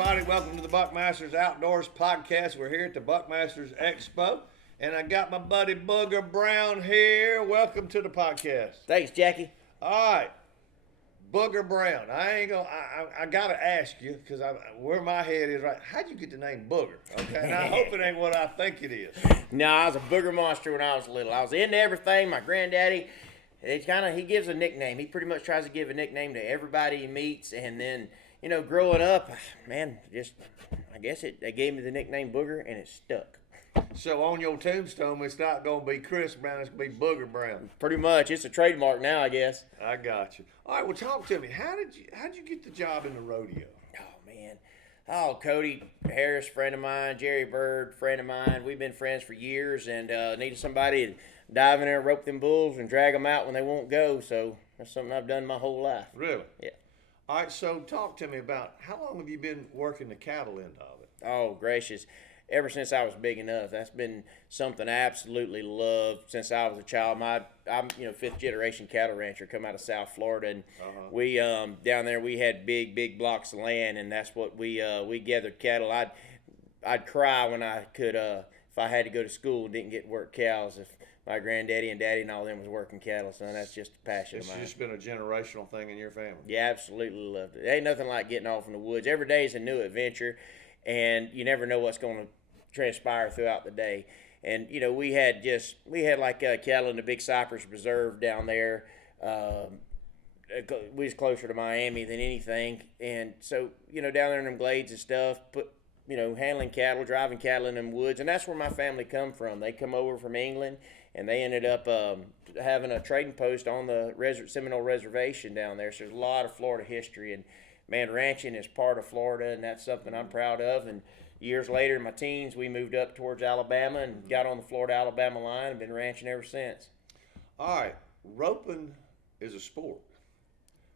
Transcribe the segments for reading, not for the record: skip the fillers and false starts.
everybody. Welcome to the Buckmasters Outdoors Podcast. We're here at the Buckmasters Expo, and I got my buddy Booger Brown here. Welcome to the podcast. Thanks, Jackie. All right, Booger Brown. I gotta ask you because where my head is right. How'd you get the name Booger? Okay, and I hope it ain't what I think it is. No, I was a booger monster when I was little. I was into everything. My granddaddy, he gives a nickname. He pretty much tries to give a nickname to everybody he meets, and then. You know, growing up, man, I guess they gave me the nickname Booger, and it stuck. So on your tombstone, it's not going to be Chris Brown, it's going to be Booger Brown. Pretty much. It's a trademark now, I guess. I got you. All right, well, talk to me. How'd you get the job in the rodeo? Oh, man. Oh, Cody Harris, friend of mine. Jerry Bird, friend of mine. We've been friends for years, and needed somebody to dive in there and rope them bulls and drag them out when they won't go. So that's something I've done my whole life. Really? Yeah. All right, so talk to me about how long have you been working the cattle end of it? Oh, gracious. Ever since I was big enough. That's been something I absolutely loved since I was a child. I'm fifth generation cattle rancher, come out of South Florida, and we down there we had big blocks of land, and that's what we gathered cattle. I'd cry when I could if I had to go to school and didn't get to work cows. If my granddaddy and daddy and all them was working cattle, son, that's just a passion of mine. It's just been a generational thing in your family. Yeah, absolutely loved it. There ain't nothing like getting off in the woods. Every day is a new adventure, and you never know what's going to transpire throughout the day. And we had like cattle in the Big Cypress Preserve down there. We was closer to Miami than anything, and so down there in them glades and stuff, handling cattle, driving cattle in them woods, and that's where my family come from. They come over from England, and they ended up having a trading post on the Seminole Reservation down there. So there's a lot of Florida history, and man, ranching is part of Florida, and that's something I'm proud of. And years later, in my teens, we moved up towards Alabama and got on the Florida-Alabama line and been ranching ever since. All right, roping is a sport.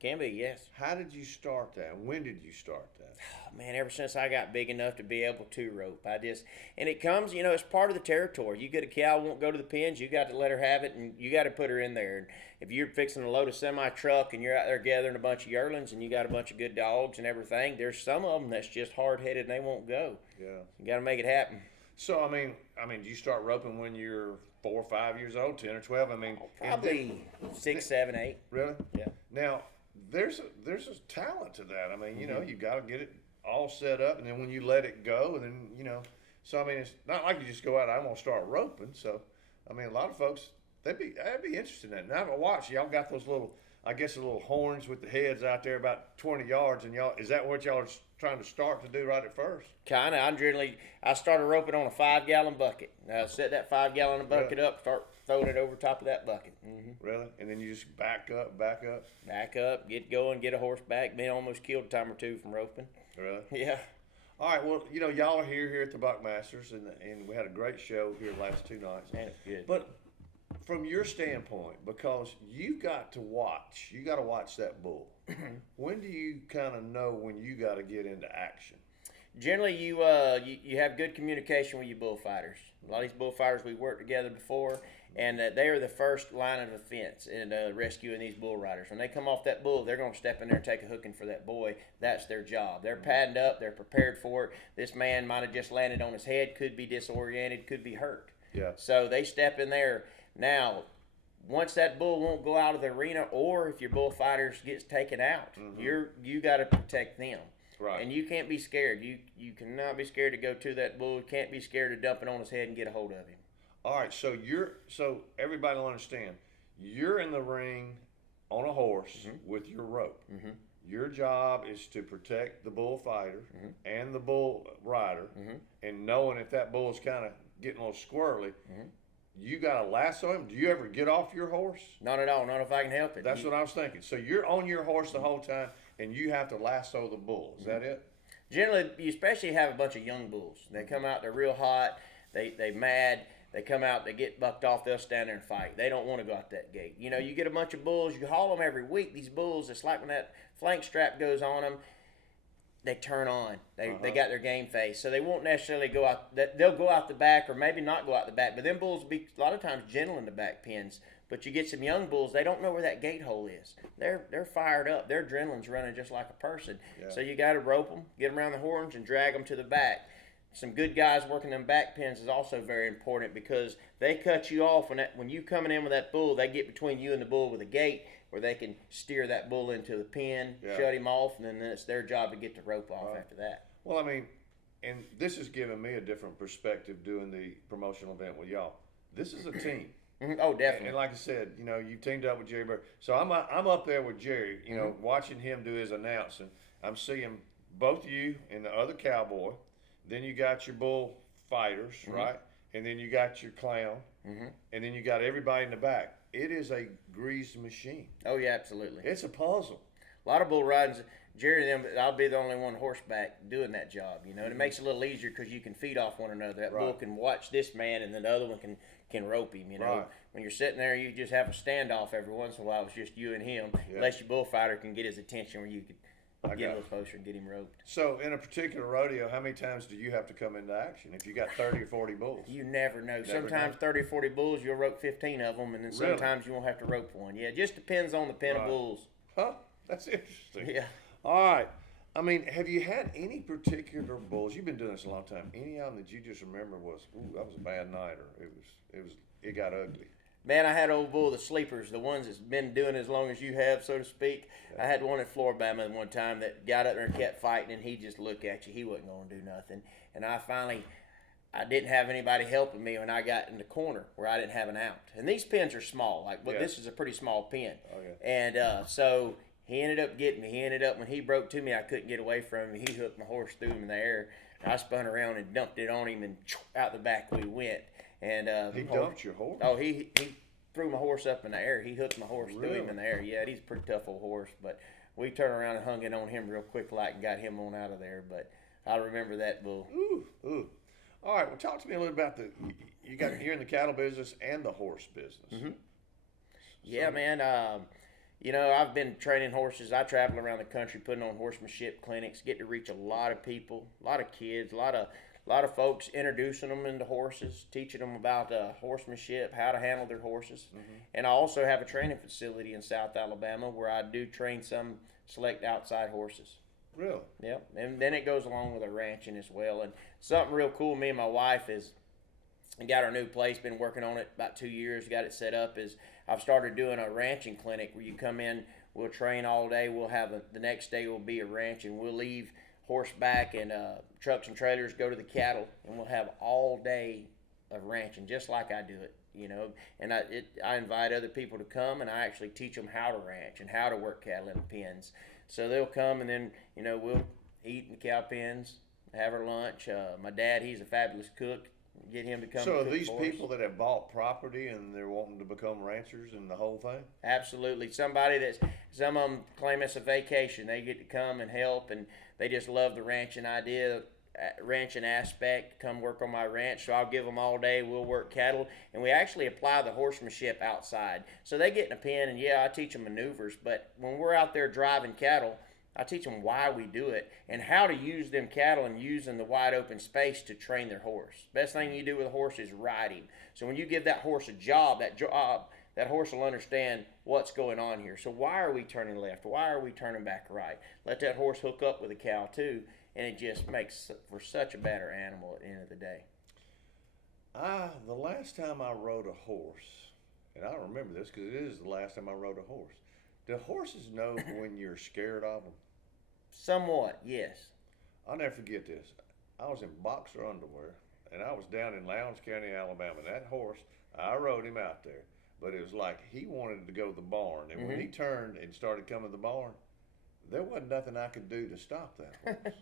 Can be, yes. How did you start that? When did you start that? Oh, man, ever since I got big enough to be able to rope. And it comes, it's part of the territory. You get a cow won't go to the pens, you got to let her have it, and you got to put her in there. And if you're fixing to load a semi-truck and you're out there gathering a bunch of yearlings and you got a bunch of good dogs and everything, there's some of them that's just hard-headed and they won't go. Yeah. You got to make it happen. So, I mean, do you start roping when you're 4 or 5 years old, 10 or 12? Probably 6, 7, 8. Really? Yeah. Now, there's a talent to that. I mean, you got to get it all set up, and then when you let it go, and then so I mean, it's not like you just go out. I'm gonna start roping. So, I mean, a lot of folks they'd be interested in that. Now, I watch y'all got those little horns with the heads out there about 20 yards, and is that what y'all are trying to start to do right at first? Kinda. I started roping on a 5-gallon bucket. Now set that 5-gallon bucket up, start throwing it over top of that bucket. Mm-hmm. Really? And then you just back up. Back up, get going, get a horse back. Been almost killed a time or two from roping. Really? Yeah. All right. Well, y'all are here at the Buckmasters, and we had a great show here the last 2 nights. Man, it's good. But from your standpoint, because you got to watch that bull. When do you kind of know when you got to get into action? Generally, you have good communication with your bullfighters. A lot of these bullfighters we worked together before, and they are the first line of defense in rescuing these bull riders. When they come off that bull, they're going to step in there and take a hooking for that boy. That's their job. They're padded up. They're prepared for it. This man might have just landed on his head, could be disoriented, could be hurt. Yeah. So they step in there. Now, once that bull won't go out of the arena, or if your bullfighters gets taken out, you got to protect them. Right. And you can't be scared. You cannot be scared to go to that bull. You can't be scared to dump it on his head and get a hold of him. All right, so everybody will understand. You're in the ring on a horse with your rope. Mm-hmm. Your job is to protect the bullfighter and the bull rider, and knowing if that bull is kind of getting a little squirrely, you got to lasso him. Do you ever get off your horse? Not at all. Not if I can help it. That's what I was thinking. So you're on your horse the whole time, and you have to lasso the bull. Is that it? Generally, you especially have a bunch of young bulls. They come out, they're real hot, they mad. They come out, they get bucked off, they'll stand there and fight. They don't want to go out that gate. You get a bunch of bulls, you haul them every week. These bulls, it's like when that flank strap goes on them, they turn on. They got their game face. So they won't necessarily go out. They'll go out the back or maybe not go out the back. But them bulls will be a lot of times gentle in the back pens. But you get some young bulls, they don't know where that gate hole is. They're fired up. Their adrenaline's running just like a person. Yeah. So you got to rope them, get them around the horns, and drag them to the back. Some good guys working them back pins is also very important because they cut you off when you coming in with that bull. They get between you and the bull with a gate where they can steer that bull into the pen, shut him off, and then it's their job to get the rope off after that. Well, I mean, and this has given me a different perspective doing the promotional event with y'all. This is a team. Oh, definitely. And like I said, you teamed up with Jerry Bird. So I'm up there with Jerry, watching him do his announcing. I'm seeing both you and the other cowboy. Then you got your bull fighters, right? And then you got your clown. And then you got everybody in the back. It is a greased machine. Oh, yeah, absolutely. It's a puzzle. A lot of bull riding. Jerry and them, I'll be the only one horseback doing that job, and it makes it a little easier because you can feed off one another. That bull can watch this man, and then the other one can rope him. Right. When you're sitting there, you just have a standoff every once in a while. It's just you and him, unless your bullfighter can get his attention where you could get a little closer and get him roped. So in a particular rodeo, how many times do you have to come into action if you got 30 or 40 bulls? You never know. Sometimes 30 or 40 bulls, you'll rope 15 of them, and then sometimes you won't have to rope one. Yeah, it just depends on the pen of bulls. Huh? That's interesting. Yeah. All right. I mean, have you had any particular bulls? You've been doing this a long time. Any of them that you just remember was, ooh, that was a bad night, or it got ugly? Man, I had old bull, the sleepers, the ones that's been doing as long as you have, so to speak. I had one at Floribama one time that got up there and kept fighting, and he just looked at you. He wasn't going to do nothing. And I didn't have anybody helping me when I got in the corner where I didn't have an out. And these pins are small. This is a pretty small pin. And so he ended up getting me. When he broke to me, I couldn't get away from him. He hooked my horse, threw him in the air. I spun around and dumped it on him, and out the back we went. And he dumped your horse? Oh, he threw my horse up in the air. He hooked my horse, threw him in the air. Yeah, he's a pretty tough old horse. But we turned around and hung it on him real quick and got him on out of there. But I remember that bull. Ooh. All right, well, talk to me a little about you're in the cattle business and the horse business. Yeah, man. I've been training horses. I travel around the country putting on horsemanship clinics, get to reach a lot of people, a lot of kids, a lot of folks, introducing them into horses, teaching them about horsemanship, how to handle their horses. And I also have a training facility in South Alabama where I do train some select outside horses. Really? Yep. And then it goes along with our ranching as well. And something real cool, me and my wife got our new place, been working on it about 2 years, got it set up, is I've started doing a ranching clinic where you come in, we'll train all day, we'll have the next day will be a ranch, and we'll leave horseback and trucks and trailers, go to the cattle, and we'll have all day of ranching, just like I do it, And I invite other people to come, and I actually teach them how to ranch and how to work cattle in the pens. So they'll come, and then, we'll eat in the cow pens, have our lunch. My dad, he's a fabulous cook. Get him to come. So and are cook these for people us. that have bought property and they're wanting to become ranchers and the whole thing? Absolutely. Some of them claim it's a vacation. They get to come and help, and they just love the ranching idea, ranching aspect. Come work on my ranch. So I'll give them all day. We'll work cattle, and we actually apply the horsemanship outside. So they get in a pen, and I teach them maneuvers. But when we're out there driving cattle, I teach them why we do it and how to use them cattle and using the wide open space to train their horse. Best thing you do with a horse is ride him. So when you give that horse a job, that horse will understand what's going on here. So why are we turning left? Why are we turning back right? Let that horse hook up with a cow too, and it just makes for such a better animal at the end of the day. The last time I rode a horse, and I remember this because it is the last time I rode a horse. Do horses know when you're scared of them? Somewhat, yes. I'll never forget this. I was in boxer underwear, and I was down in Lowndes County, Alabama. That horse, I rode him out there, but it was like he wanted to go to the barn. And when he turned and started coming to the barn, there wasn't nothing I could do to stop that horse.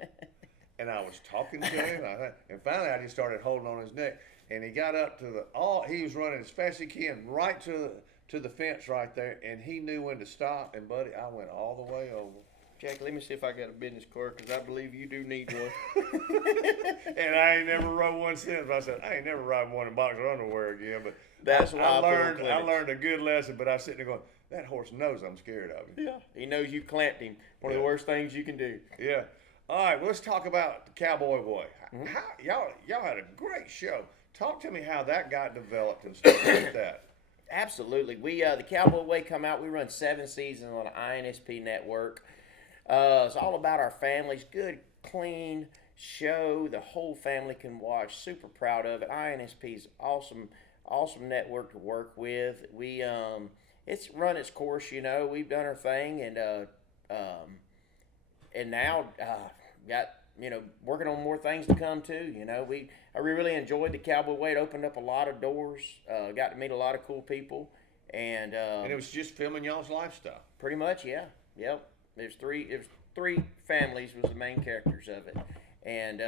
And I was talking to him, and finally I just started holding on his neck. And he got up to he was running as fast as he can right to the fence right there, and he knew when to stop. And buddy, I went all the way over. Jack, let me see if I got a business card, because I believe you do need one. And I ain't never rode one since. But I said I ain't never riding one in boxer underwear again. But that's why I learned a good lesson. But I was sitting there going, that horse knows I'm scared of him. Yeah, he knows you clamped him. One of the worst things you can do. Yeah. All right, well, let's talk about the Cowboy Way. Y'all had a great show. Talk to me how that got developed and stuff like that. Absolutely. We the Cowboy Way come out. We run 7 seasons on the INSP network. It's all about our families. Good, clean show. The whole family can watch. Super proud of it. INSP's awesome network to work with. We it's run its course. We've done our thing, and now got working on more things to come too. I really enjoyed the Cowboy Way. It opened up a lot of doors. Got to meet a lot of cool people, and it was just filming y'all's lifestyle. Pretty much, yeah, yep. There's three families was the main characters of it, and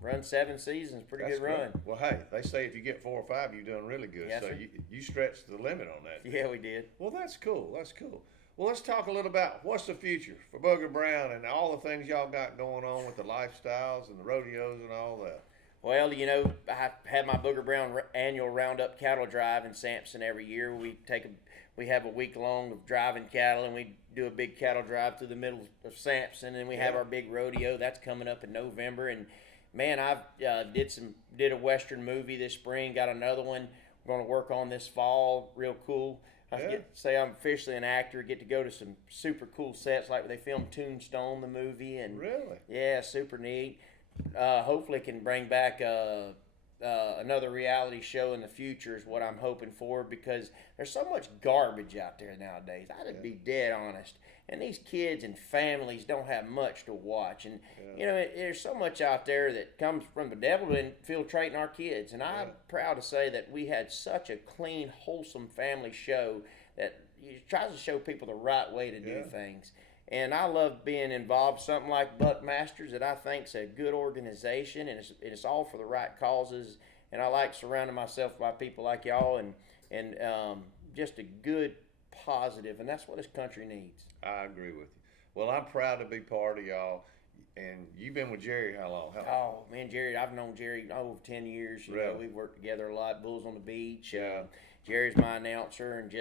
run 7 seasons. Pretty That's good run. Great. Well, hey, they say if you get 4 or 5, you're doing really good. Yes, so sir. you stretched the limit on that. Yeah, we did. Well, that's cool. That's cool. Well, let's talk a little about what's the future for Booger Brown and all the things y'all got going on with the lifestyles and the rodeos and all that. Well, I have my Booger Brown annual Roundup cattle drive in Sampson every year. We have a week long of driving cattle, and we do a big cattle drive through the middle of Sampson, and we have our big rodeo that's coming up in November. And man, I've did a Western movie this spring. Got another one we're going to work on this fall. Real cool. I get to say I'm officially an actor. Get to go to some super cool sets like they filmed Tombstone, the movie, and really, yeah, super neat. Hopefully, can bring back another reality show in the future is what I'm hoping for, because there's so much garbage out there nowadays. I'd be dead honest. And these kids and families don't have much to watch. And, there's so much out there that comes from the devil infiltrating our kids. And I'm proud to say that we had such a clean, wholesome family show that tries to show people the right way to do things. And I love being involved in something like Buckmasters that I think is a good organization, and it's all for the right causes. And I like surrounding myself by people like y'all and just a good positive, and that's what this country needs. I agree with you. Well, I'm proud to be part of y'all. And you've been with Jerry how long? Oh, man, Jerry, I've known Jerry over 10 years. Really? We've worked together a lot, Bulls on the Beach. Yeah. Jerry's my announcer, and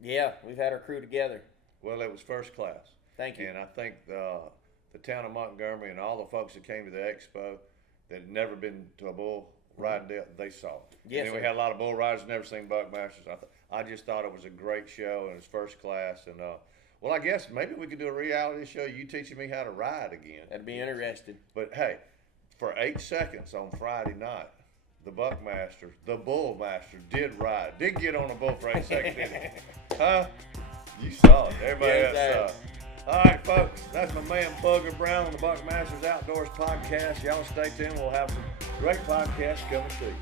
we've had our crew together. Well, it was first class. Thank you. And I think the town of Montgomery and all the folks that came to the expo that had never been to a bull riding deal, they saw it. Yes, and then we had a lot of bull riders never seen Buckmasters. I just thought it was a great show, and it was first class. And well, I guess maybe we could do a reality show, you teaching me how to ride again. That'd be interesting. But hey, for 8 seconds on Friday night, the Buckmaster, the Bullmaster did ride. Did get on a bull for 8 seconds, didn't he? Huh? You saw it. Everybody else saw it. All right, folks. That's my man Booger Brown on the Buckmasters Outdoors podcast. Y'all stay tuned. We'll have some great podcasts coming to you.